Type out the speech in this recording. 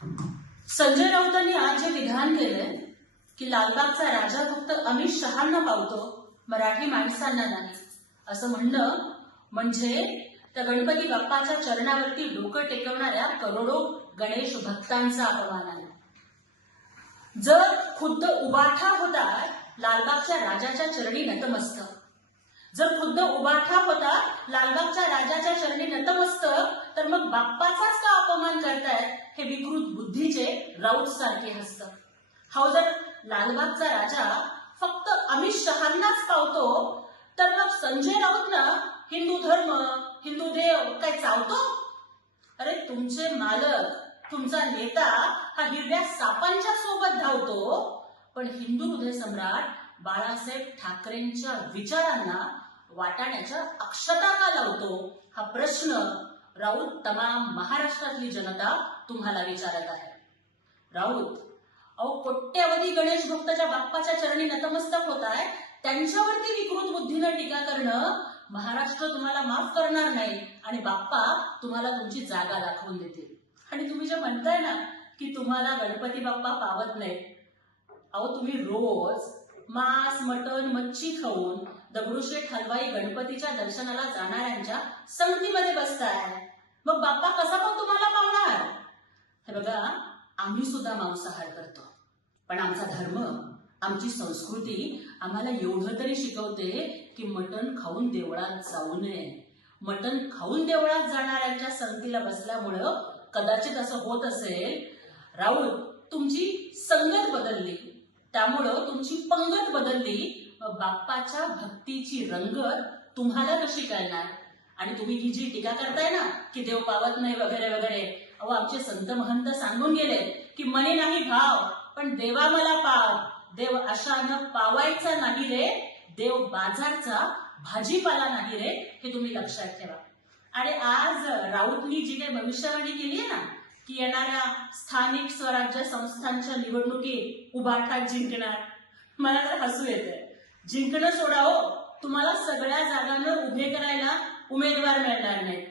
संजय राऊतांनी आज जे विधान केलंय की लालबागचा राजा फक्त अमित शहांना पावतो, मराठी माणसांना नाही, असं म्हणणं म्हणजे त्या गणपती बाप्पाच्या चरणावरती डोकं टेकवणाऱ्या करोडो गणेश भक्तांचा अपमान आहे. जर खुद्द उबाठा होता लालबागच्या राजाच्या चरणी नतमस्तक, जर खुद्द उबाठा होता लालबागच्या राजाच्या चरणी नतमस्तक, तर मग बाप्पाचाच का अपमान करतायत हे विकृत बुद्धीचे राऊत सारखे हसत. हा जर लालबागचा राजा फक्त अमित शहांनाच पावतो, तर मग संजय राऊतनं हिंदू धर्म, हिंदू देव काय चावतो? अरे तुमचे मालक, तुमचा नेता हा हिरव्या सापांच्या सोबत धावतो, पण हिंदू हृदय सम्राट बाळासाहेब ठाकरेंच्या विचारांना वाटाण्याच्या अक्षता का लावतो? हा प्रश्न राऊत तमाम महाराष्ट्रातली जनता तुम्हाला विचारत आहे. राऊत, अहो कोट्यावधी गणेश भक्ताच्या बाप्पाच्या चरणी नतमस्तक होत आहे, त्यांच्यावरती विकृत बुद्धीनं टीका करणं महाराष्ट्र तुम्हाला माफ करणार नाही आणि बाप्पा तुम्हाला तुमची जागा दाखवून देतील. आणि तुम्ही जे म्हणताय ना की तुम्हाला गणपती बाप्पा पावत नाही, अहो तुम्ही रोज मांस, मटण, मच्छी खाऊन दगडूशेठ हलवाई गणपतीच्या दर्शनाला जाणाऱ्यांच्या संगतीमध्ये बसताय, मग बाप्पा कसा पण तुम्हाला पावणार? हे बघा, आम्ही सुद्धा मांसाहार करतो, पण आमचा धर्म, आमची संस्कृती आम्हाला एवढं तरी शिकवते की मटण खाऊन देवळात जाऊ नये. मटण खाऊन देवळात जाणाऱ्यांच्या संगतीला बसल्यामुळं कदाचित असं होत असेल. राऊत, तुमची संगत बदलली, त्यामुळं तुमची पंगत बदलली, बाप्पाच्या भक्तीची रंगत तुम्हाला कशी कळणार? आणि तुम्ही ही जी टीका करताय ना की देव पावत नाही वगैरे वगैरे, अहो आमचे संत महंत सांगून गेले की मने नाही भाव, पण देवा मला पाव. देव अशानं पावायचा नाही रे, देव बाजारचा भाजीपाला नाही रे, हे तुम्ही लक्षात ठेवा. आणि आज राऊतनी जी काही भविष्यवाणी केली आहे ना की येणाऱ्या स्थानिक स्वराज्य संस्थांच्या निवडणुकीत उभाठा जिंकणार, मला तर हसू येते. जिंकणं सोडा हो, तुम्हाला सगळ्या जागांवर उभे करायला उमेदवार मिळणार नाहीत.